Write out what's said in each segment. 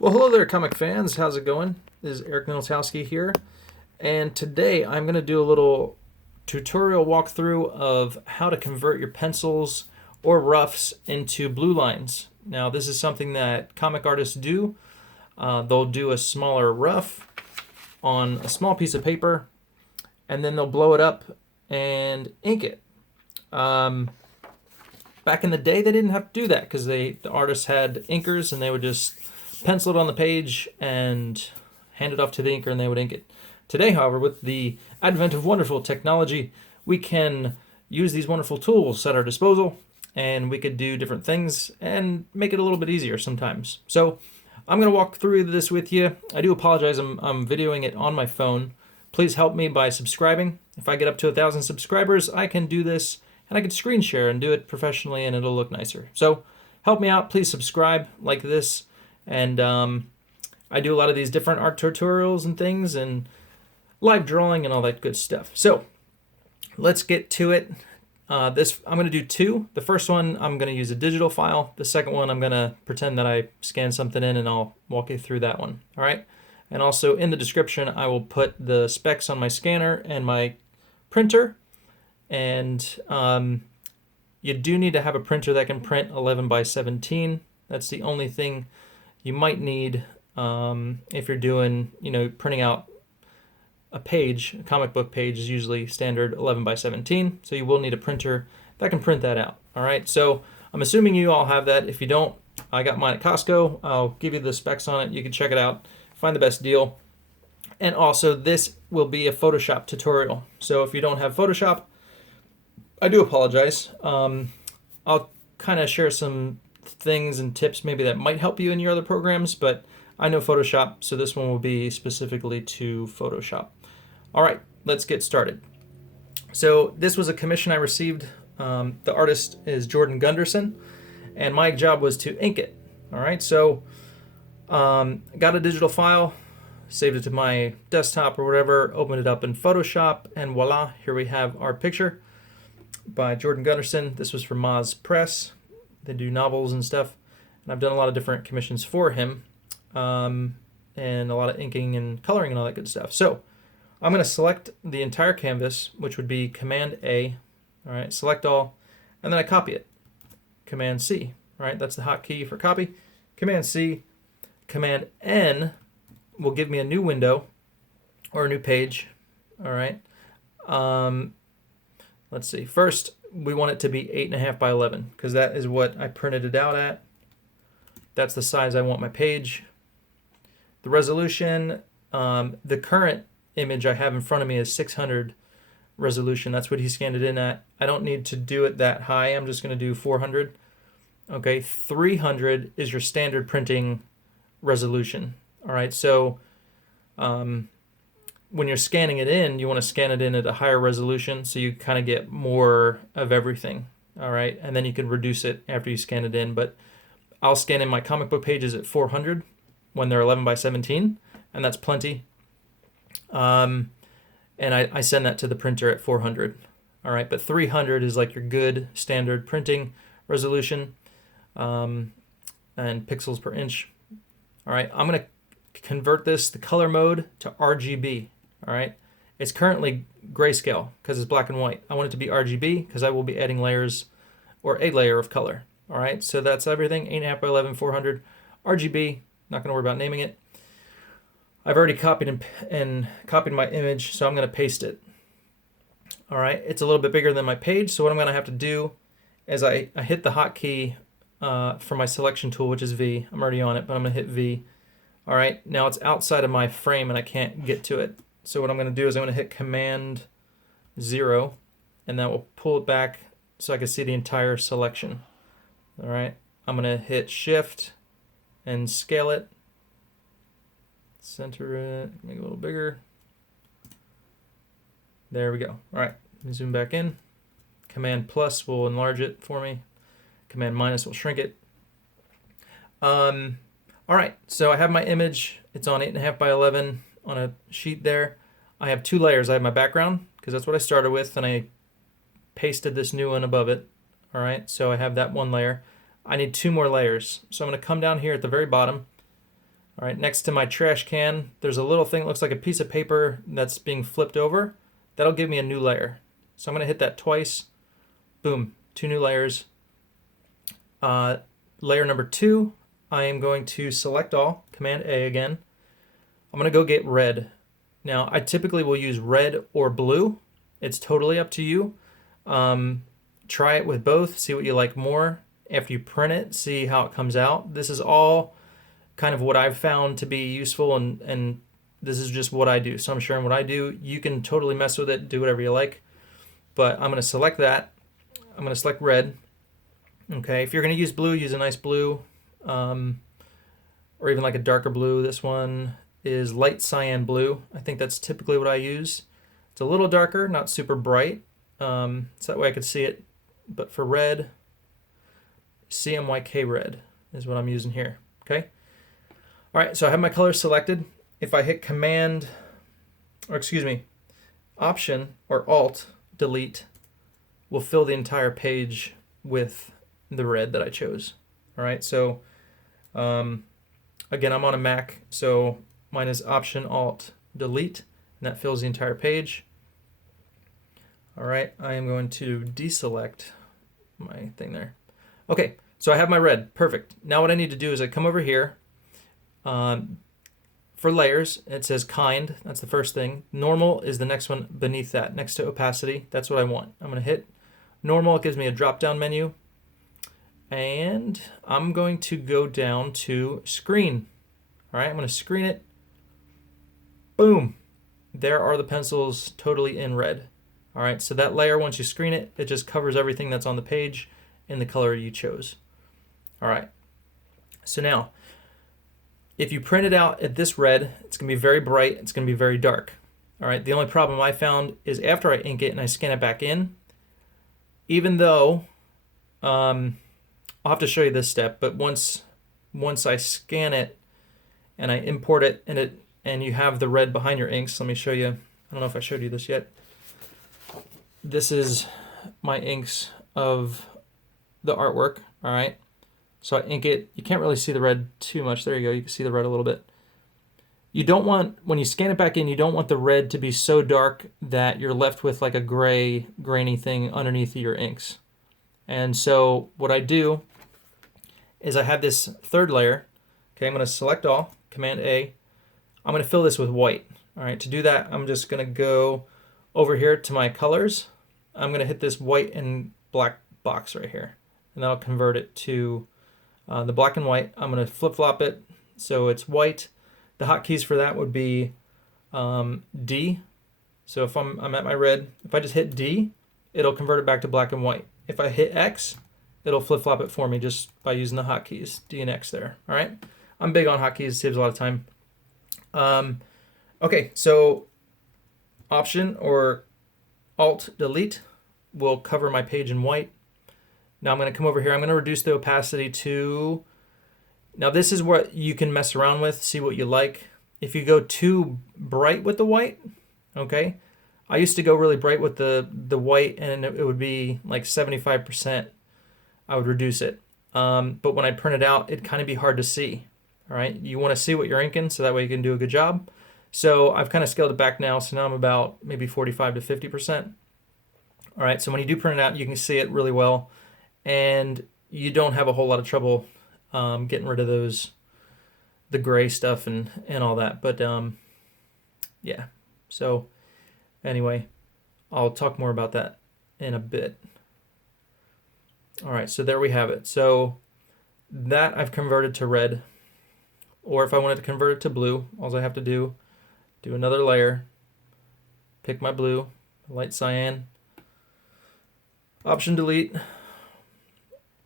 Well, hello there, comic fans. How's it going? This is Eric Militowski here, and today I'm going to do a little tutorial walkthrough of how to convert your pencils or roughs into blue lines. Now, this is something that comic artists do. They'll do a smaller rough on a small piece of paper, and then they'll blow it up and ink it. Back in the day, they didn't have to do that because the artists had inkers, and they would just pencil it on the page and hand it off to the inker, and they would ink it. Today, however, with the advent of wonderful technology, we can use these wonderful tools at our disposal, and we could do different things and make it a little bit easier sometimes. So I'm going to walk through this with you. I do apologize, I'm videoing it on my phone. Please help me by subscribing. If I get up to 1,000 subscribers, I can do this, and I can screen share and do it professionally, and it'll look nicer. So help me out. Please subscribe, like this. And I do a lot of these different art tutorials and things and live drawing and all that good stuff. So let's get to it. I'm going to do two. The first one, I'm going to use a digital file. The second one, I'm going to pretend that I scanned something in, and I'll walk you through that one. All right. And also in the description, I will put the specs on my scanner and my printer. And you do need to have a printer that can print 11 by 17. That's the only thing you might need if you're doing, printing out a page. A comic book page is usually standard 11 by 17, so you will need a printer that can print that out. All right, so I'm assuming you all have that. If you don't, I got mine at Costco. I'll give you the specs on it. You can check it out, find the best deal. And also, this will be a Photoshop tutorial. So if you don't have Photoshop, I do apologize. I'll kind of share some things and tips maybe that might help you in your other programs, but I know Photoshop, so this one will be specifically to Photoshop. All right, let's get started. So this was a commission I received. The artist is Jordan Gunderson, and my job was to ink it. All right, so got a digital file, saved it to my desktop or whatever, opened it up in Photoshop, and voila, here we have our picture by Jordan Gunderson. This was from Moz Press. They do novels and stuff, and I've done a lot of different commissions for him, and a lot of inking and coloring and all that good stuff. So I'm going to select the entire canvas, which would be Command A, all right, select all, and then I copy it, Command C, all right, that's the hotkey for copy, Command C, Command N will give me a new window or a new page, all right. Let's see, first we want it to be 8.5 by 11 because that is what I printed it out at. That's the size I want my page. The resolution, the current image I have in front of me is 600 resolution. That's what he scanned it in at. I don't need to do it that high. I'm just going to do 400. Okay, 300 is your standard printing resolution. All right, so when you're scanning it in, you want to scan it in at a higher resolution so you kind of get more of everything, all right? And then you can reduce it after you scan it in, but I'll scan in my comic book pages at 400 when they're 11 by 17, and that's plenty. And I send that to the printer at 400, all right? But 300 is like your good standard printing resolution, and pixels per inch. All right, I'm going to convert the color mode to RGB. All right, it's currently grayscale because it's black and white. I want it to be RGB because I will be adding layers or a layer of color. All right, so that's everything. 8.5 by 11, 400 RGB. Not going to worry about naming it. I've already copied and copied my image, so I'm going to paste it. All right, it's a little bit bigger than my page, so what I'm going to have to do is I hit the hotkey for my selection tool, which is V. I'm already on it, but I'm going to hit V. All right, now it's outside of my frame and I can't get to it. So what I'm going to do is I'm going to hit Command 0, and that will pull it back so I can see the entire selection. All right, I'm going to hit Shift and scale it, center it, make it a little bigger. There we go. All right, zoom back in. Command plus will enlarge it for me. Command minus will shrink it. All right, so I have my image. It's on 8.5 by 11 on a sheet there. I have two layers. I have my background, because that's what I started with, and I pasted this new one above it. All right, so I have that one layer. I need two more layers. So I'm going to come down here at the very bottom. All right, next to my trash can, there's a little thing that looks like a piece of paper that's being flipped over. That'll give me a new layer. So I'm gonna hit that twice. Boom, 2 new layers. Layer number 2, I am going to select all, Command A again. I'm gonna go get red. Now, I typically will use red or blue. It's totally up to you. Try it with both, see what you like more. After you print it, see how it comes out. This is all kind of what I've found to be useful, and this is just what I do. So I'm sharing what I do. You can totally mess with it, do whatever you like. But I'm gonna select that. I'm gonna select red. Okay, if you're gonna use blue, use a nice blue, or even like a darker blue. This one is light cyan blue. I think that's typically what I use. It's a little darker, not super bright, so that way I could see it. But for red, CMYK red is what I'm using here, okay? All right, so I have my colors selected. If I hit Option or Alt, Delete, will fill the entire page with the red that I chose. All right, so again, I'm on a Mac, so mine is Option, Alt, Delete, and that fills the entire page. All right, I am going to deselect my thing there. Okay, so I have my red, perfect. Now what I need to do is I come over here for layers. It says kind, that's the first thing. Normal is the next one beneath that, next to opacity. That's what I want. I'm gonna hit normal, it gives me a drop-down menu. And I'm going to go down to screen. All right, I'm gonna screen it. Boom, there are the pencils totally in red. All right, so that layer, once you screen it, it just covers everything that's on the page in the color you chose. All right, so now, if you print it out at this red, it's gonna be very bright, it's gonna be very dark. All right, the only problem I found is after I ink it and I scan it back in, even though, I'll have to show you this step, but once I scan it and I import it and you have the red behind your inks, let me show you. I don't know if I showed you this yet. This is my inks of the artwork, all right? So I ink it. You can't really see the red too much. There you go. You can see the red a little bit. You don't want, when you scan it back in, you don't want the red to be so dark that you're left with like a gray, grainy thing underneath your inks. And so what I do is I have this third layer. Okay, I'm going to select all, Command A. I'm going to fill this with white. All right, to do that, I'm just going to go over here to my colors. I'm going to hit this white and black box right here, and that'll convert it to the black and white. I'm going to flip-flop it so it's white. The hotkeys for that would be D. So if I'm at my red, if I just hit D, it'll convert it back to black and white. If I hit X, it'll flip-flop it for me just by using the hotkeys, D and X there. All right, I'm big on hotkeys, saves a lot of time. Okay, so Option or Alt Delete will cover my page in white. Now I'm going to come over here. I'm going to reduce the opacity to, now this is what you can mess around with, see what you like. If you go too bright with the white, okay, I used to go really bright with the white and it would be like 75%. I would reduce it. But when I print it out, it'd kind of be hard to see. All right, you want to see what you're inking so that way you can do a good job. So I've kind of scaled it back now, so now I'm about maybe 45 to 50%. All right, so when you do print it out, you can see it really well, and you don't have a whole lot of trouble getting rid of the gray stuff and all that. But yeah, so anyway, I'll talk more about that in a bit. All right, so there we have it. So that I've converted to red, or if I wanted to convert it to blue, all I have to do another layer, pick my blue, light cyan, Option Delete,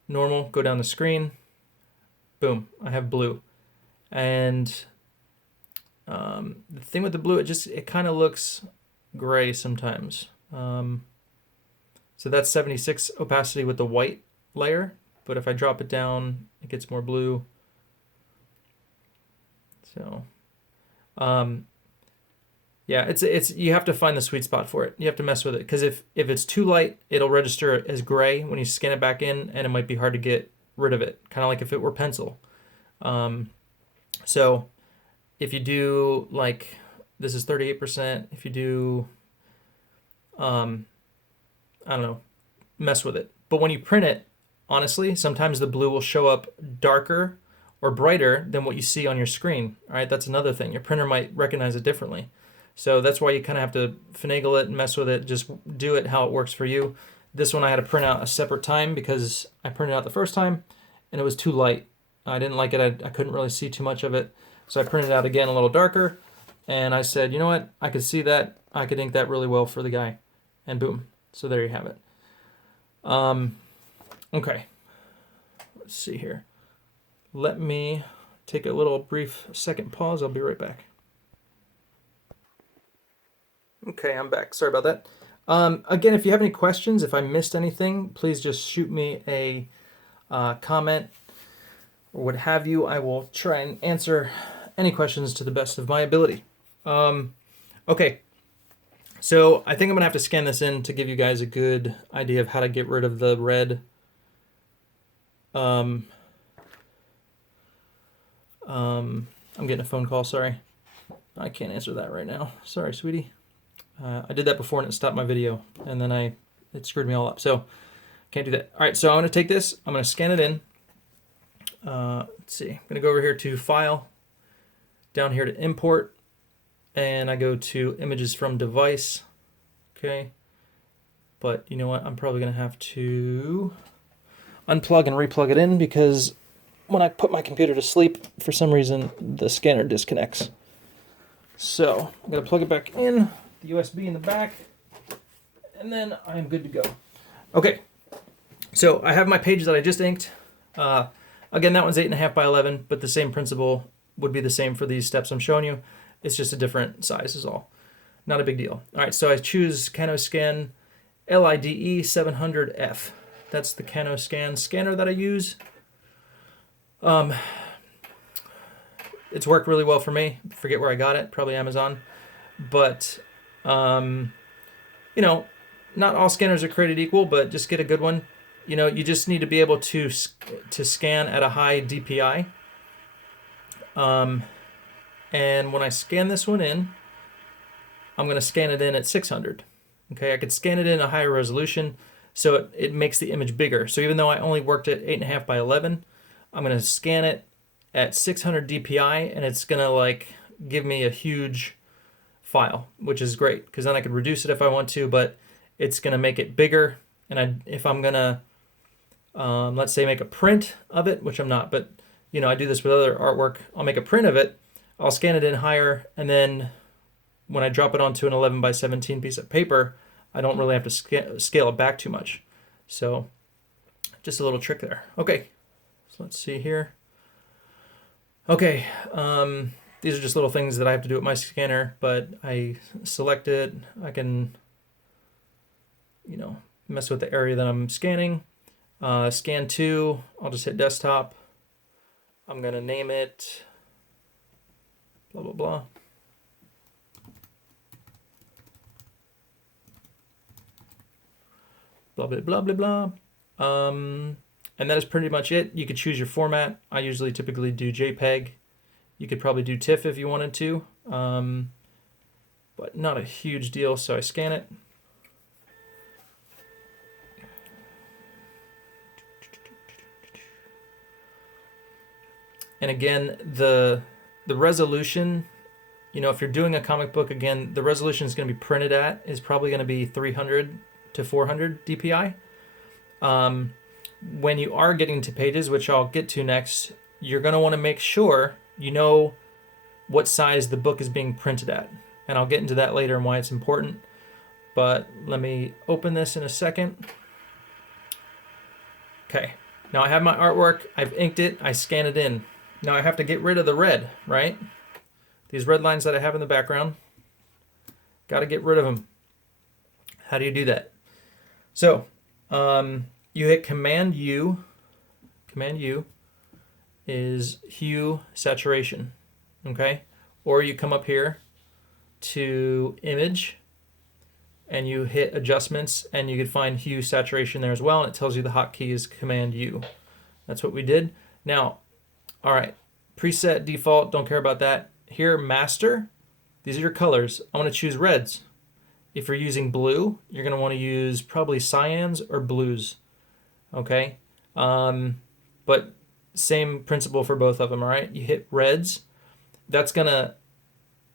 normal, go down the screen, boom, I have blue. And the thing with the blue, it kind of looks gray sometimes. So that's 76 opacity with the white layer, but if I drop it down, it gets more blue. So yeah, it's you have to find the sweet spot for it. You have to mess with it, because if it's too light, it'll register as gray when you scan it back in, and it might be hard to get rid of it, kind of like if it were pencil. So if you do like, this is 38%, if you do, I don't know, mess with it. But when you print it, honestly, sometimes the blue will show up darker or brighter than what you see on your screen. All right, that's another thing. Your printer might recognize it differently. So that's why you kind of have to finagle it and mess with it. Just do it how it works for you. This one I had to print out a separate time because I printed out the first time and it was too light. I didn't like it. I couldn't really see too much of it. So I printed it out again a little darker. And I said, you know what? I could see that. I could ink that really well for the guy. And boom. So there you have it. Okay. Let's see here. Let me take a little brief second pause. I'll be right back. Okay, I'm back. Sorry about that. Again, if you have any questions, if I missed anything, please just shoot me a comment or what have you. I will try and answer any questions to the best of my ability. Okay, so I think I'm gonna have to scan this in to give you guys a good idea of how to get rid of the red. I'm getting a phone call, sorry. I can't answer that right now. Sorry, sweetie. I did that before and it stopped my video, and then it screwed me all up, so can't do that. All right, so I'm gonna take this, I'm gonna scan it in. Let's see, I'm gonna go over here to File, down here to Import, and I go to Images from Device, okay? But you know what, I'm probably gonna have to unplug and replug it in because when I put my computer to sleep, for some reason, the scanner disconnects. So I'm gonna plug it back in, the USB in the back, and then I'm good to go. Okay, so I have my page that I just inked. Again, that one's 8.5 by 11, but the same principle would be the same for these steps I'm showing you. It's just a different size is all. Not a big deal. All right, so I choose CanoScan LiDE 700F. That's the CanoScan scanner that I use. It's worked really well for me. Forget where I got it, probably Amazon. But, you know, not all scanners are created equal, but just get a good one. You know, you just need to be able to scan at a high DPI. And when I scan this one in, I'm going to scan it in at 600. Okay, I could scan it in a higher resolution, so it makes the image bigger. So even though I only worked at 8.5 by 11, I'm going to scan it at 600 DPI, and it's going to like give me a huge file, which is great because then I could reduce it if I want to, but it's going to make it bigger. And if I'm going to, let's say, make a print of it, which I'm not, but you know, I do this with other artwork. I'll make a print of it, I'll scan it in higher, and then when I drop it onto an 11 by 17 piece of paper, I don't really have to scale it back too much. So just a little trick there. Okay, so let's see here. Okay, these are just little things that I have to do with my scanner, but I select it. I can, you know, mess with the area that I'm scanning. Scan to, I'll just hit desktop. I'm gonna name it blah, blah, blah. Blah, blah, blah, blah, blah. And that is pretty much it. You could choose your format. I usually typically do JPEG. You could probably do TIFF if you wanted to, but not a huge deal, so I scan it. And again, the resolution, you know, if you're doing a comic book, again, the resolution is going to be printed at is probably going to be 300 to 400 DPI. When you are getting to pages, which I'll get to next, you're going to want to make sure you know what size the book is being printed at. And I'll get into that later and why it's important. But let me open this in a second. Okay, now I have my artwork, I've inked it, I scan it in. Now I have to get rid of the red, right? These red lines that I have in the background, got to get rid of them. How do you do that? So, you hit Command U. Command U is hue saturation, okay? Or you come up here to image and you hit adjustments and you can find hue saturation there as well, and it tells you the hotkey is Command U. That's what we did. Now, all right, preset default, don't care about that. here, master, these are your colors. I want to choose reds. If you're using blue, you're going to want to use probably cyans or blues. Okay? But same principle for both of them, all right? You hit reds. That's going to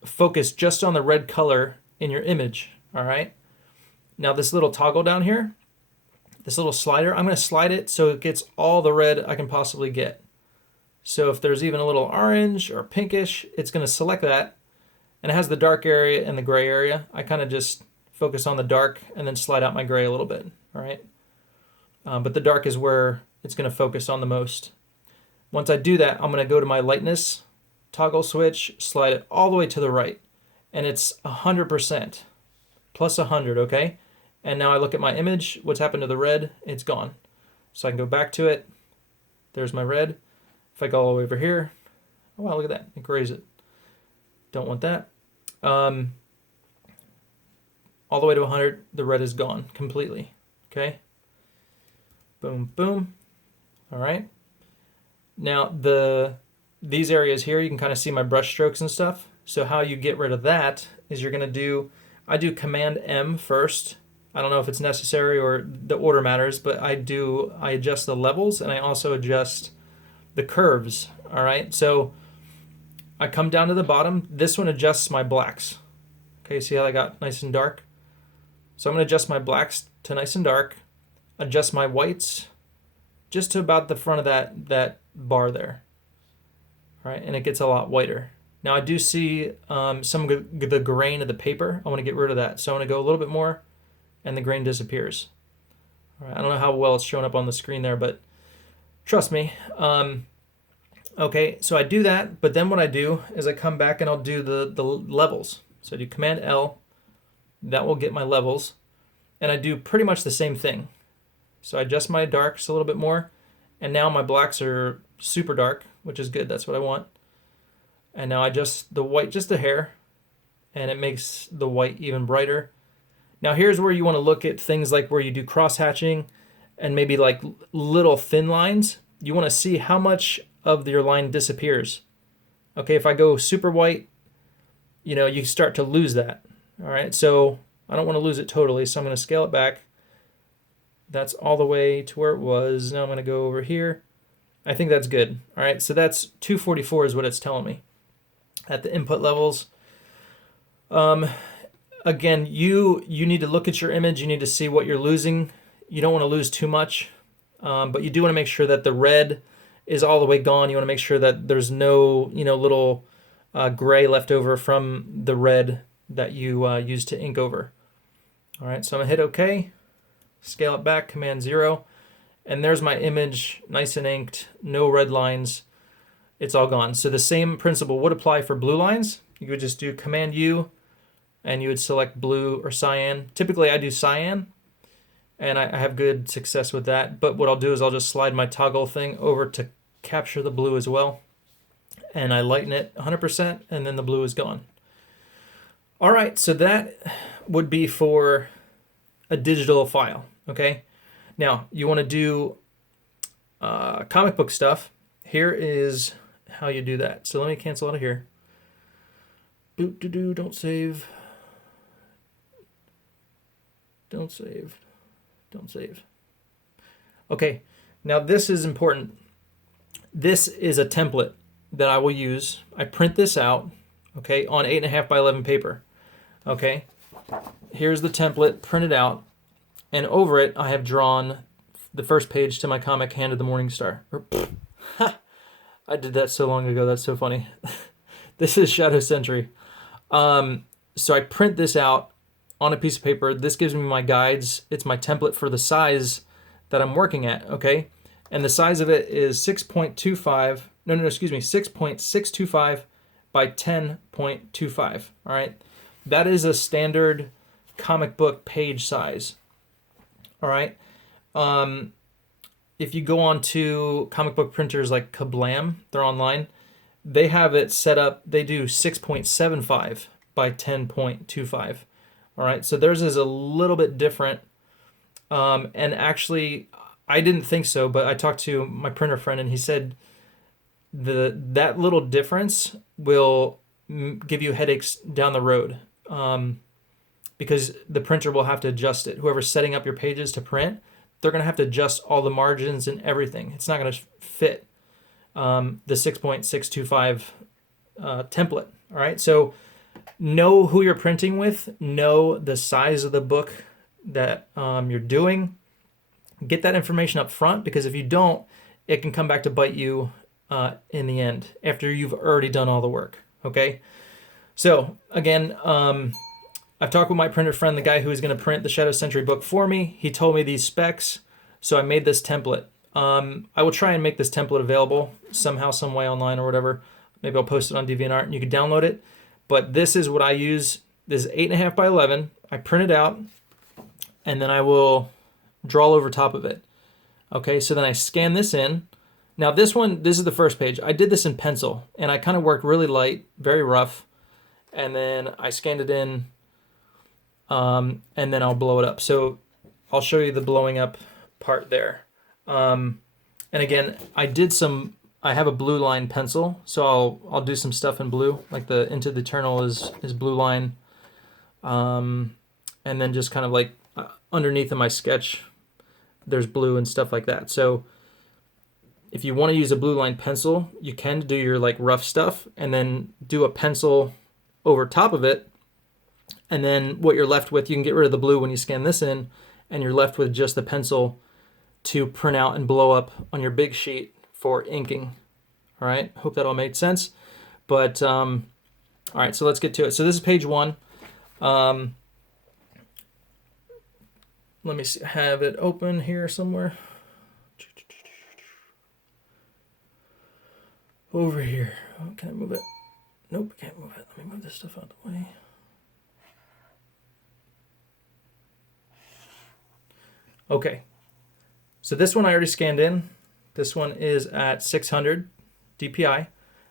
focus just on the red color in your image, all right? Now this little toggle down here, this little slider, I'm going to slide it so it gets all the red I can possibly get. So if there's even a little orange or pinkish, it's going to select that. And it has the dark area and the gray area. I kind of just focus on the dark and then slide out my gray a little bit, all right? But the dark is where it's going to focus on the most. Once I do that, I'm going to go to my lightness toggle switch, slide it all the way to the right. And it's 100%, plus 100, okay? And now I look at my image, what's happened to the red? It's gone. So I can go back to it. There's my red. If I go all the way over here, oh wow, look at that, it grays it. Don't want that. All the way to 100, the red is gone completely, okay? Boom, boom, all right. Now these areas here, you can kind of see my brush strokes and stuff. So how you get rid of that is you're gonna do, I do Command M first. I don't know if it's necessary or the order matters, but I adjust the levels and I also adjust the curves, all right? So I come down to the bottom. This one adjusts my blacks. Okay, see how I got nice and dark? So I'm gonna adjust my blacks to nice and dark, adjust my whites just to about the front of that bar there. All right, and it gets a lot whiter. Now I do see some of the grain of the paper. I wanna get rid of that. So I wanna go a little bit more and the grain disappears. All right, I don't know how well it's showing up on the screen there, but trust me. Okay, so I do that, but then what I do is I come back and I'll do the levels. So I do Command L, that will get my levels, and I do pretty much the same thing. So I adjust my darks a little bit more, and now my blacks are super dark, which is good, that's what I want. And now I adjust the white just a hair, and it makes the white even brighter. Now here's where you want to look at things like where you do cross-hatching and maybe like little thin lines. You want to see how much of your line disappears. Okay, if I go super white, you know, you start to lose that. All right, so I don't want to lose it totally, so I'm going to scale it back. That's all the way to where it was. Now I'm going to go over here. I think that's good. All right, so that's 244 is what it's telling me at the input levels. Again, you need to look at your image. You need to see what you're losing. You don't want to lose too much, but you do want to make sure that the red is all the way gone. You want to make sure that there's no, you know, little gray left over from the red that you used to ink over. All right, so I'm gonna hit OK, scale it back, Command 0, and there's my image, nice and inked, no red lines. It's all gone. So the same principle would apply for blue lines. You would just do Command U, and you would select blue or cyan. Typically, I do cyan, and I have good success with that. But what I'll do is I'll just slide my toggle thing over to capture the blue as well, and I lighten it 100%, and then the blue is gone. All right, so that would be for a digital file, okay? Now, you want to do comic book stuff. Here is how you do that. So let me cancel out of here. Don't save. Don't save. Don't save. Okay, now this is important. This is a template that I will use. I print this out, okay, on 8.5 by 11 paper. Okay, here's the template printed out, and over it I have drawn the first page to my comic Hand of the Morning Star. I did that so long ago, that's so funny. This is Shadow Sentry. So I print this out on a piece of paper. This gives me my guides. It's my template for the size that I'm working at, okay? And the size of it is 6.25, excuse me, 6.625 by 10.25, all right? That is a standard comic book page size, all right? If you go on to comic book printers like Kablam, they're online, they have it set up, they do 6.75 by 10.25, all right? So theirs is a little bit different, and actually, I didn't think so, but I talked to my printer friend and he said that little difference will give you headaches down the road, because the printer will have to adjust it. Whoever's setting up your pages to print, they're going to have to adjust all the margins and everything. It's not going to fit the 6.625 template. All right, so know who you're printing with, know the size of the book that you're doing. Get that information up front, because if you don't, it can come back to bite you in the end after you've already done all the work. Okay, so again, I've talked with my printer friend, the guy who is going to print the Shadow Sentry book for me. He told me these specs, so I made this template. I will try and make this template available somehow, some way online or whatever. Maybe I'll post it on DeviantArt and you can download it. But this is what I use. This is 8.5 by 11. I print it out, and then I will draw over top of it. Okay, so then I scan this in. Now this is the first page. I did this in pencil, and I kind of worked really light, very rough, and then I scanned it in, and then I'll blow it up. So I'll show you the blowing up part there. And again, I have a blue line pencil, so I'll do some stuff in blue, like the Into the Eternal is blue line, and then just kind of like underneath of my sketch, there's blue and stuff like that. So if you want to use a blue line pencil, you can do your like rough stuff, and then do a pencil over top of it, and then what you're left with, you can get rid of the blue when you scan this in, and you're left with just the pencil to print out and blow up on your big sheet for inking. All right, hope that all made sense. But all right, so let's get to it. So this is page 1. Let me see, have it open here somewhere. Over here. Oh, can I move it? Nope, I can't move it. Let me move this stuff out of the way. Okay, so this one I already scanned in. This one is at 600 DPI.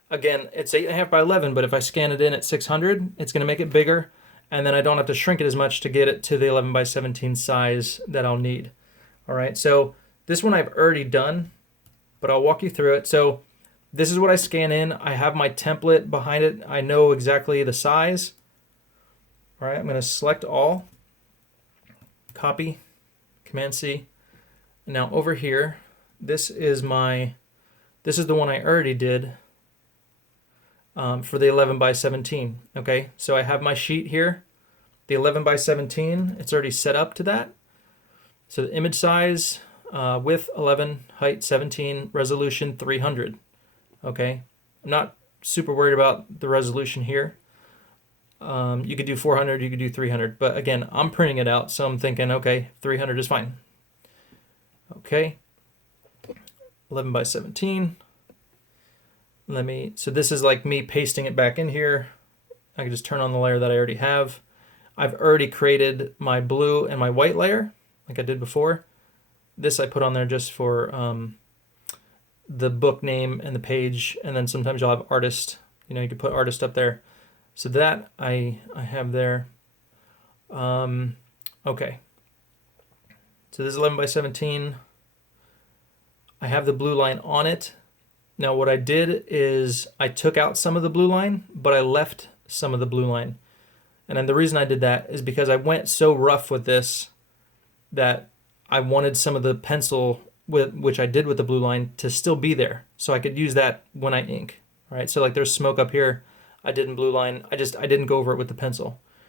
Again, it's 8.5 by 11, but if I scan it in at 600, it's going to make it bigger, and then I don't have to shrink it as much to get it to the 11 by 17 size that I'll need. All right, so this one I've already done, but I'll walk you through it. So this is what I scan in. I have my template behind it. I know exactly the size. All right, I'm going to select all, copy, Command C. Now over here, this is the one I already did for the 11 by 17. Okay, so I have my sheet here, the 11 by 17. It's already set up to that. So the image size, width 11, height 17, resolution 300. Okay, I'm not super worried about the resolution here. You could do 400, you could do 300, but again, I'm printing it out, so I'm thinking, okay, 300 is fine. Okay, 11 by 17. So this is like me pasting it back in here. I can just turn on the layer that I already have. I've already created my blue and my white layer, like I did before. This I put on there just for the book name and the page, and then sometimes you'll have artist. You know, you could put artist up there. So that I have there. Okay. So this is 11 by 17. I have the blue line on it. Now what I did is I took out some of the blue line, but I left some of the blue line. And then the reason I did that is because I went so rough with this that I wanted some of the pencil, which I did with the blue line, to still be there, so I could use that when I ink. All right, so like there's smoke up here. I did in blue line. I didn't go over it with the pencil.